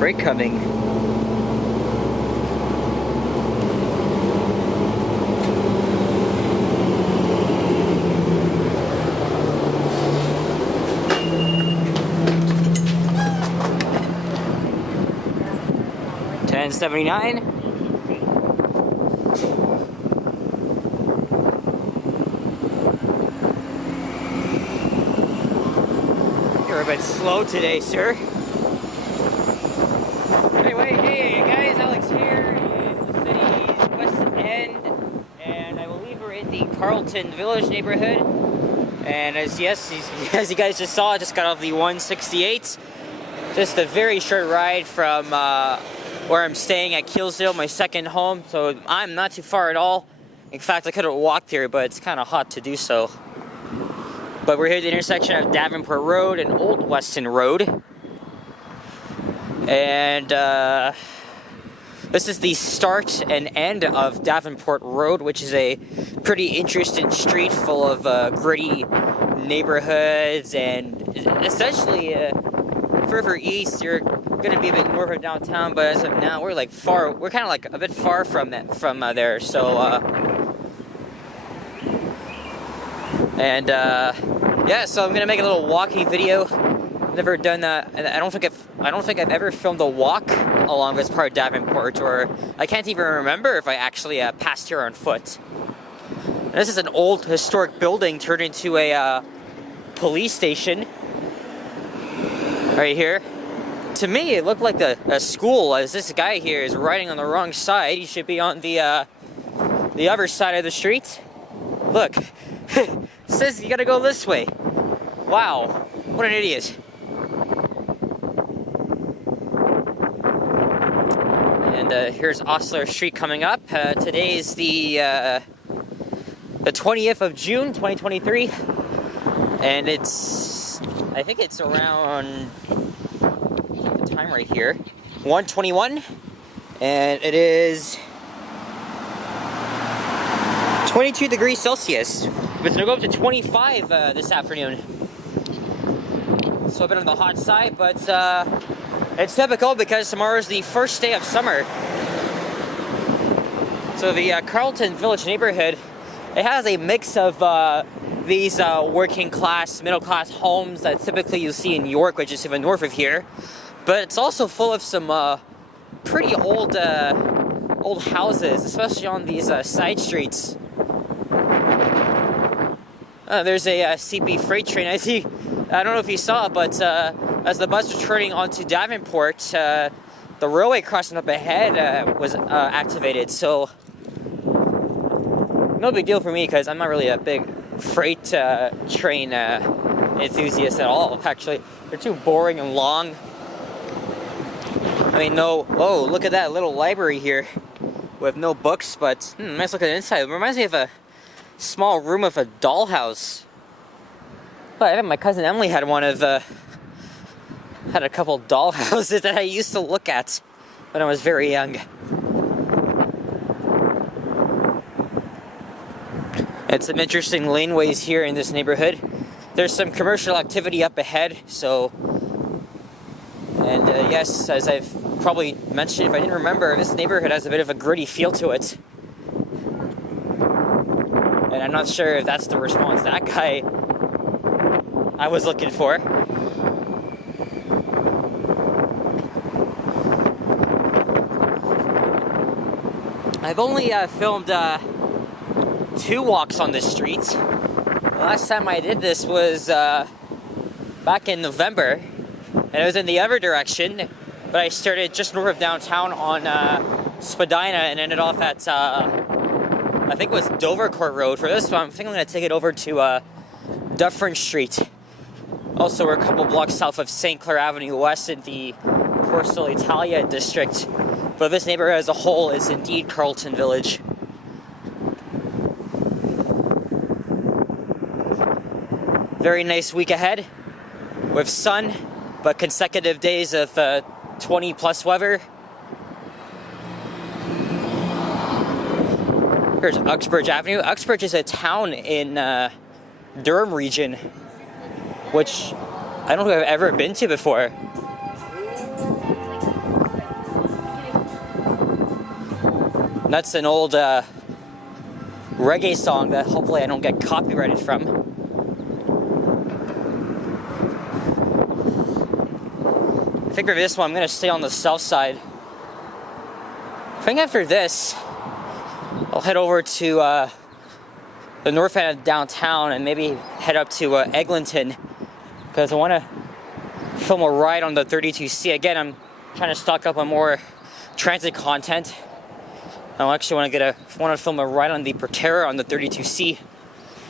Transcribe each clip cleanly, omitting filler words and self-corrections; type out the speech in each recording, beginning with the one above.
freight coming. $10.79. You're a bit slow today, sir. Anyway, hey guys, Alex here in the city's west end, and I believe we're in the Carleton Village neighborhood. And as you guys just saw, I just got off the 168. Just a very short ride from where I'm staying at Keelsdale, my second home. So I'm not too far at all. In fact, I could have walked here, but it's kind of hot to do so. But we're here at the intersection of Davenport Road and Old Weston Road. And this is the start and end of Davenport Road, which is a pretty interesting street full of gritty neighborhoods. And essentially, further east, you're going to be a bit north of downtown. But as of now, we're kind of like a bit far from there. So, yeah, so I'm gonna make a little walking video. I've never done that, and I don't think I've ever filmed a walk along this part of Davenport, or I can't even remember if I actually passed here on foot. And this is an old historic building turned into a police station right here. To me, it looked like a school, as this guy here is riding on the wrong side. He should be on the other side of the street. Look. It says you gotta go this way. Wow, what an idiot. And here's Osler Street coming up. Today is the 20th of June, 2023. And I think it's around, the time right here, 1:21. And it is 22 degrees Celsius. It's gonna go up to 25 this afternoon. So a bit on the hot side, but it's typical because tomorrow's the first day of summer. So the Carleton Village neighborhood, it has a mix of these working class, middle class homes that typically you see in York, which is even north of here. But it's also full of some pretty old houses, especially on these side streets. There's a CP freight train. I don't know if you saw it, but as the bus was turning onto Davenport, the railway crossing up ahead was activated. So no big deal for me because I'm not really a big freight train enthusiast at all. Actually, they're too boring and long. I mean, no. Oh, look at that little library here with no books, but nice look at the inside. It reminds me of a small room of a dollhouse. Well, I think my cousin Emily had had a couple dollhouses that I used to look at when I was very young. And some interesting laneways here in this neighborhood. There's some commercial activity up ahead, so, and yes, as I've probably mentioned, if I didn't remember, this neighborhood has a bit of a gritty feel to it. And I'm not sure if that's the response that guy I was looking for. I've only filmed 2 walks on this street. The last time I did this was back in November, and it was in the other direction, but I started just north of downtown on Spadina and ended off at I think it was Dovercourt Road. For this one, I think I'm going to take it over to Dufferin Street. Also, we're a couple blocks south of St. Clair Avenue West in the Corso Italia district. But this neighborhood as a whole is indeed Carleton Village. Very nice week ahead with sun, but consecutive days of 20 plus weather. Here's Uxbridge Avenue. Uxbridge is a town in Durham region, which I don't think I've ever been to before. That's an old reggae song that hopefully I don't get copyrighted from. I think for this one I'm going to stay on the south side. I think after this I'll head over to the north end of downtown and maybe head up to Eglinton, because I want to film a ride on the 32C. Again, I'm trying to stock up on more transit content. I actually want to film a ride on the Proterra on the 32C,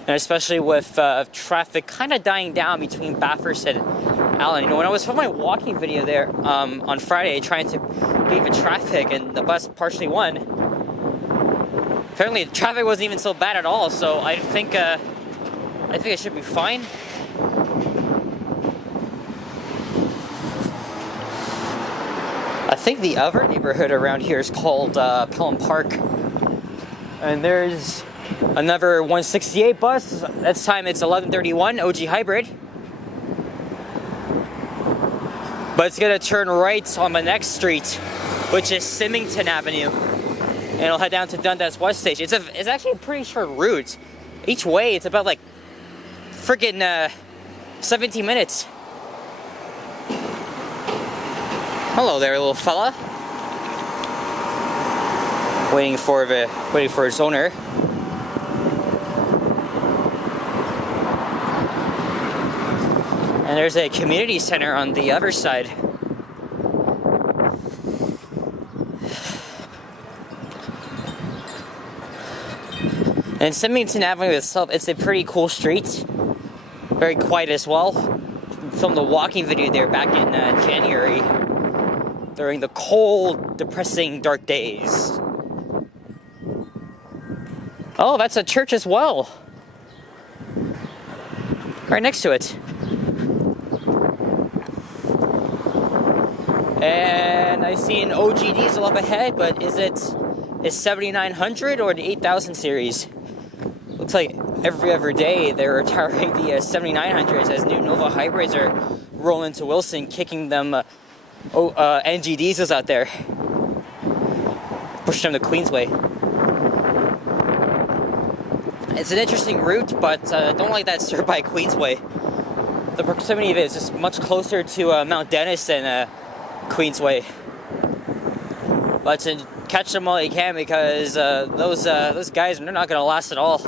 and especially with traffic kind of dying down between Bathurst and Allen. You know, when I was filming my walking video there on Friday, trying to beat the traffic, and the bus partially won. Apparently, the traffic wasn't even so bad at all. So I think I should be fine. I think the other neighborhood around here is called Pelham Park, and there's another 168 bus. This time it's 1131 OG Hybrid, but it's gonna turn right on the next street, which is Symington Avenue, and it'll head down to Dundas West Station. It's actually a pretty short route. Each way it's about like freaking 17 minutes. Hello there, little fella. Waiting for his owner. And there's a community center on the other side. And Symington Avenue itself, it's a pretty cool street. Very quiet as well. Filmed a walking video there back in January, during the cold, depressing, dark days. Oh, that's a church as well. Right next to it. And I see an OG diesel up ahead, but is 7900 or the 8000 series? Looks like every other day they're retiring the 7900s as new Nova hybrids are rolling to Wilson, kicking them NG diesels out there, pushing them to Queensway. It's an interesting route, but don't like that served by Queensway. The proximity of it is just much closer to Mount Dennis than Queensway. But to catch them while you can, because those guys, they're not going to last at all.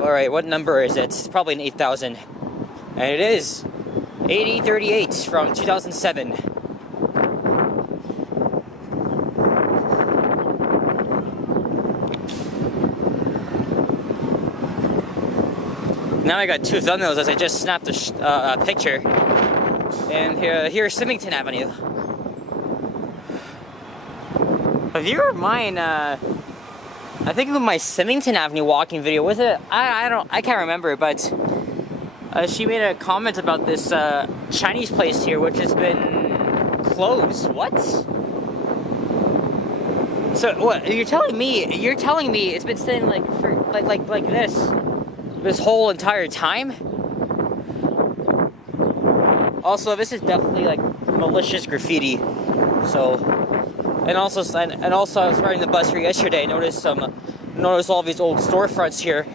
Alright, what number is it? It's probably an 8000. And it is 8038 from 2007. Now I got two thumbnails as I just snapped a picture. And here's Symington Avenue. A viewer of mine, I think of my Symington Avenue walking video, was it? I can't remember, but she made a comment about this Chinese place here, which has been closed. What? So what? You're telling me it's been sitting like this whole entire time? Also, this is definitely like malicious graffiti. So, and also I was riding the bus here yesterday. Noticed all these old storefronts here,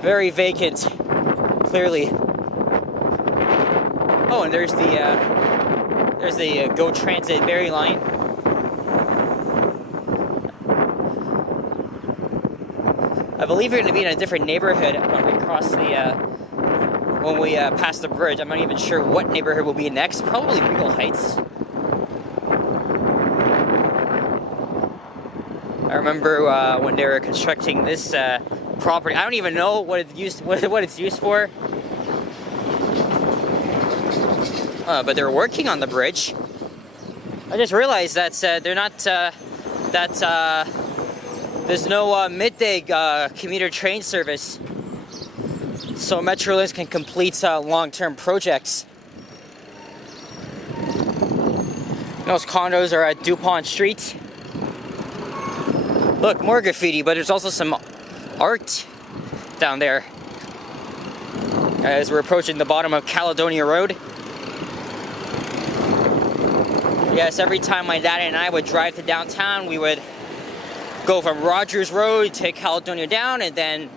very vacant, clearly. Oh, and there's the Go Transit Berry line. I believe we're going to be in a different neighborhood when we cross when we pass the bridge. I'm not even sure what neighborhood we'll be next. Probably Regal Heights. I remember when they were constructing this property. I don't even know what it's used for. But they're working on the bridge. I just realized that they're not there's no midday commuter train service, so Metrolinx can complete long-term projects. Those condos are at DuPont Street. Look, more graffiti, but there's also some art down there as we're approaching the bottom of Caledonia Road. Yes, every time my dad and I would drive to downtown, we would go from Rogers Road, take Caledonia down, and then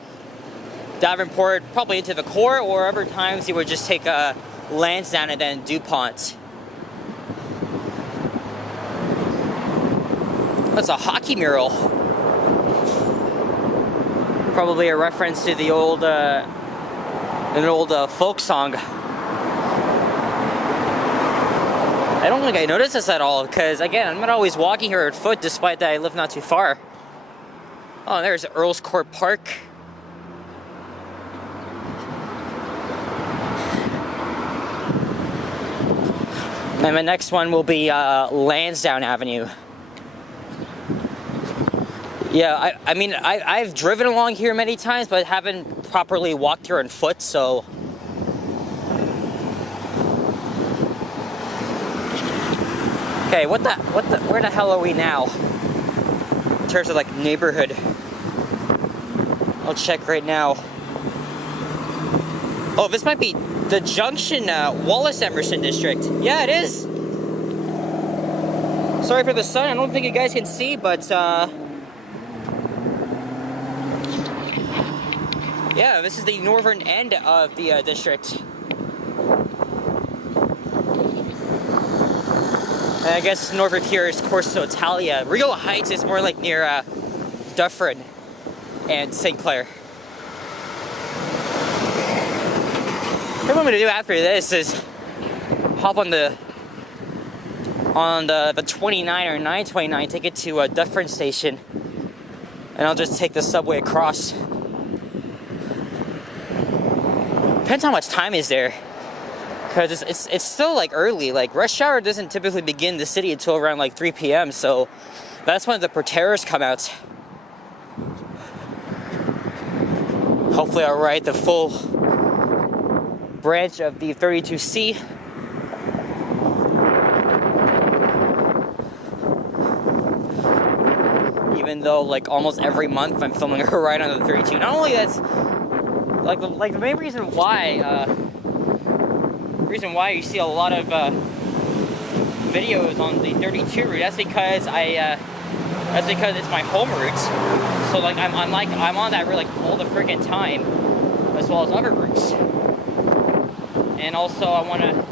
Davenport probably into the core, or other times you would just take Lansdowne and then DuPont. That's a hockey mural. Probably a reference to the old, an old folk song. I don't think I noticed this at all, because again, I'm not always walking here at foot, despite that I live not too far. Oh, there's Earls Court Park. And the next one will be Lansdowne Avenue. Yeah, I mean, I've driven along here many times, but haven't properly walked here on foot, so. Okay, where the hell are we now? In terms of like neighborhood. I'll check right now. Oh, this might be the Junction-Wallace Emerson district. Yeah, it is. Sorry for the sun, I don't think you guys can see, but yeah, this is the northern end of the district. And I guess north of here is Corso Italia. Regal Heights is more like near Dufferin and St. Clair. What I'm gonna do after this is hop on the 29 or 929, take it to Dufferin Station, and I'll just take the subway across. Depends how much time is there, because it's still like early. Like rush hour doesn't typically begin the city until around like 3 p.m. So that's when the Proteras come out. Hopefully I'll ride the full branch of the 32C. Even though like almost every month I'm filming a ride on the 32. Not only that's like the main reason why you see a lot of videos on the 32 route. That's because it's my home route. So like I'm on that route like all the freaking time, as well as other routes. And also I want to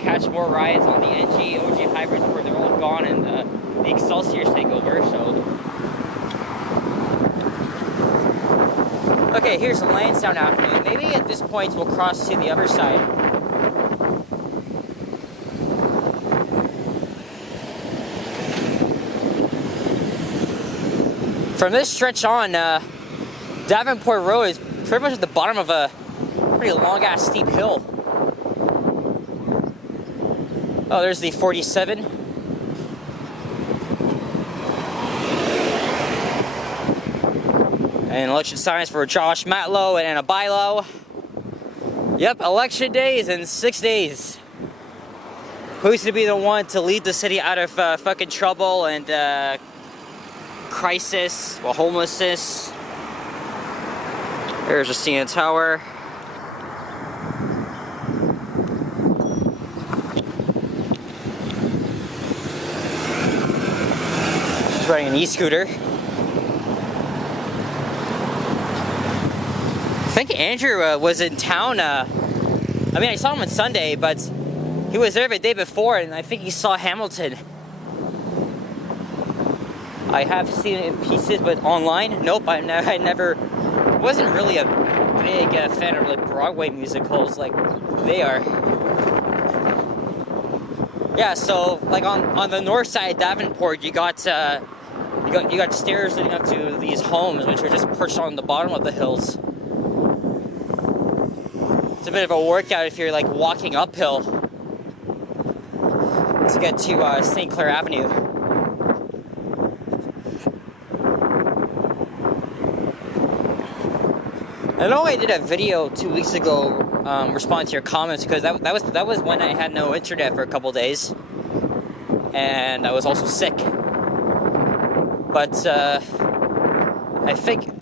catch more rides on the NG OG hybrids before they're all gone and the Excelsiors take over. So. Okay, here's Lansdowne Avenue. Maybe at this point we'll cross to the other side. From this stretch on, Davenport Road is pretty much at the bottom of a pretty long-ass steep hill. Oh, there's the 47. And election signs for Josh Matlow and Anna Bilo. Yep, election day is in 6 days. Who's to be the one to lead the city out of fucking trouble and crisis, well, homelessness. There's a CN Tower. She's riding an e-scooter. I think Andrew was in town. I mean, I saw him on Sunday, but he was there the day before, and I think he saw Hamilton. I have seen it in pieces, but online, nope. I never wasn't really a big fan of like Broadway musicals like they are. Yeah, so like on the north side of Davenport, you got stairs leading up to these homes, which are just perched on the bottom of the hills. It's a bit of a workout if you're like walking uphill to get to St. Clair Avenue. I know I did a video 2 weeks ago responding to your comments, because that was when I had no internet for a couple days, and I was also sick. But I think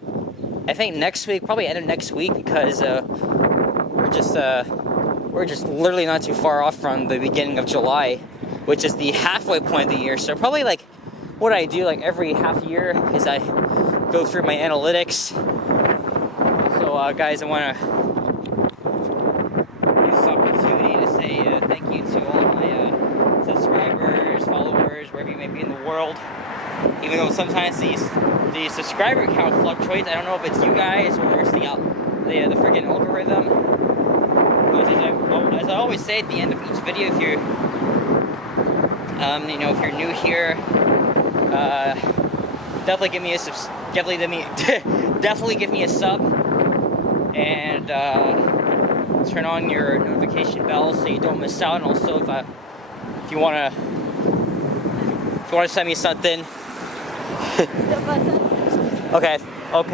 next week, probably end of next week, because we're just literally not too far off from the beginning of July. which is the halfway point of the year. So probably like what I do like every half year is I go through my analytics. So guys, I want to use this opportunity to say thank you to all my subscribers, followers, wherever you may be in the world. Even though sometimes the subscriber count fluctuates, I don't know if it's you guys or it's the freaking algorithm. But as I always say at the end of each video, if you're if you're new here, definitely give me a definitely give me a sub, and turn on your notification bell so you don't miss out. And also, if you wanna send me something. Okay,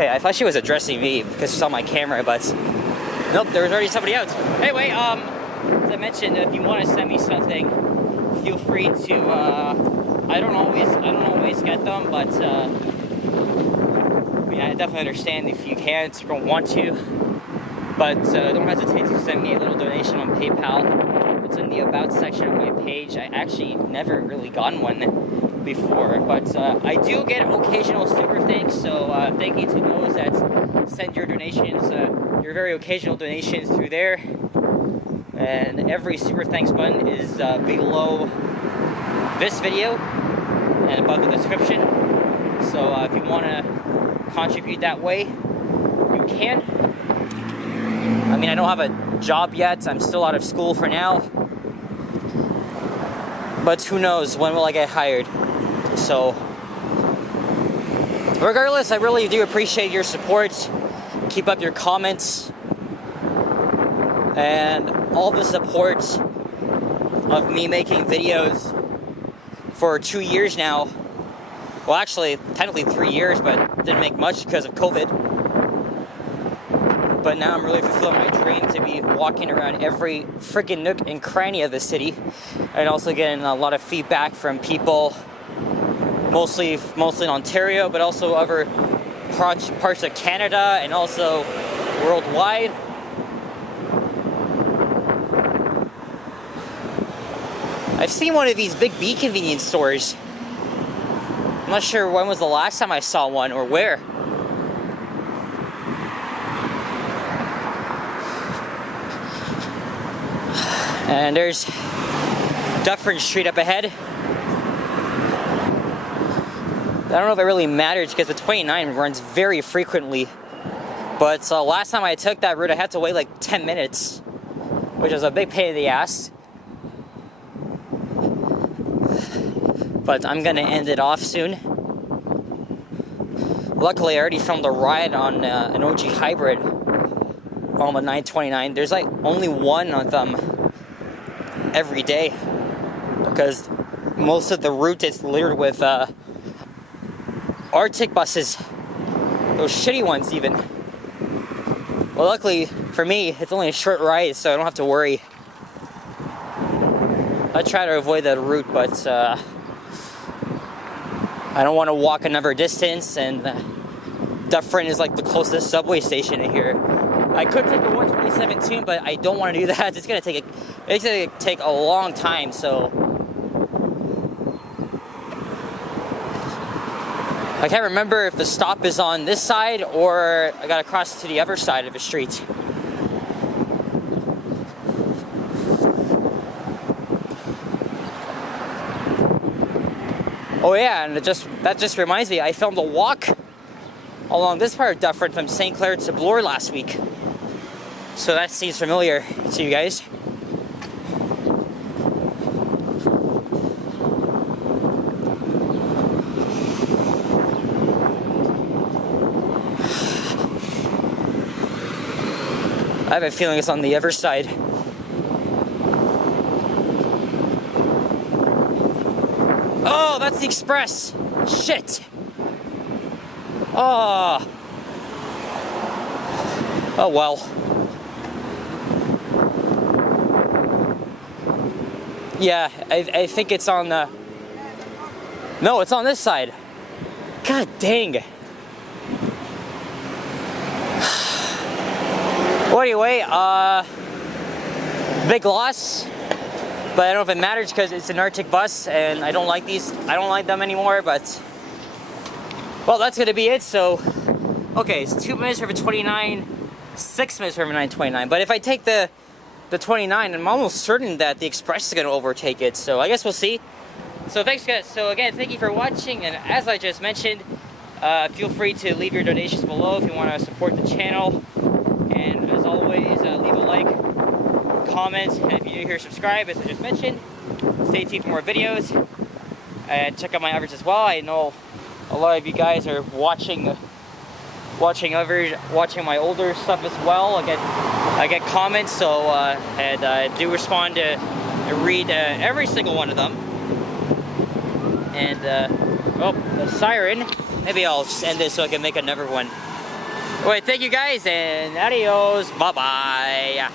I thought she was addressing me because she's on my camera, but nope, there was already somebody else. Anyway, as I mentioned, if you want to send me something, feel free to, I don't always get them, but, I mean, I definitely understand if you can't or don't want to, but don't hesitate to send me a little donation on PayPal. It's in the About section of my page. I actually never really gotten one before, but I do get occasional super thanks, so thank you to those that send your donations, your very occasional donations through there. And every super thanks button is below this video and above the description. So if you want to contribute that way, you can. I mean, I don't have a job yet. I'm still out of school for now. But who knows, when will I get hired? So, regardless, I really do appreciate your support. Keep up your comments and all the support of me making videos for 2 years now. Well, actually, technically 3 years, but didn't make much because of COVID. But now I'm really fulfilling my dream to be walking around every freaking nook and cranny of the city, and also getting a lot of feedback from people, mostly in Ontario, but also other parts of Canada and also worldwide. I've seen one of these Big B convenience stores. I'm not sure when was the last time I saw one or where. And there's Dufferin Street up ahead. I don't know if it really matters because the 29 runs very frequently. But last time I took that route, I had to wait like 10 minutes, which was a big pain in the ass. But I'm gonna end it off soon. Luckily, I already filmed a ride on an OG hybrid on the 929. There's like only one of them every day because most of the route is littered with Arctic buses, those shitty ones even. Well, luckily for me, it's only a short ride, so I don't have to worry. I try to avoid that route, but I don't want to walk another distance, and Dufferin is like the closest subway station in here. I could take the 127 too, but I don't want to do that. It's gonna take a long time, so I can't remember if the stop is on this side or I gotta cross to the other side of the street. Oh yeah, and that just reminds me, I filmed a walk along this part of Dufferin from St. Clair to Bloor last week. So that seems familiar to you guys. I have a feeling it's on the other side. Oh, that's the express. Shit. Oh. Oh well. Yeah, I think it's on the... No, it's on this side. God dang. Well, anyway, big loss But I don't know if it matters because it's an Arctic bus and I don't like these. I don't like them anymore, but well, that's gonna be it. So, okay, it's 2 minutes over 29, 6 minutes over 9:29. But if I take the 29, I'm almost certain that the Express is gonna overtake it. So I guess we'll see. So thanks guys. So again, thank you for watching. And as I just mentioned, feel free to leave your donations below if you want to support the channel. And as always, leave a like, comment, and if you're new here, subscribe, as I just mentioned. Stay tuned for more videos, and check out my average as well. I know a lot of you guys are watching my older stuff as well. I get comments, so and I do respond to read every single one of them. And oh, the siren. Maybe I'll just end this so I can make another one. Alright, thank you guys, and adios. Bye bye.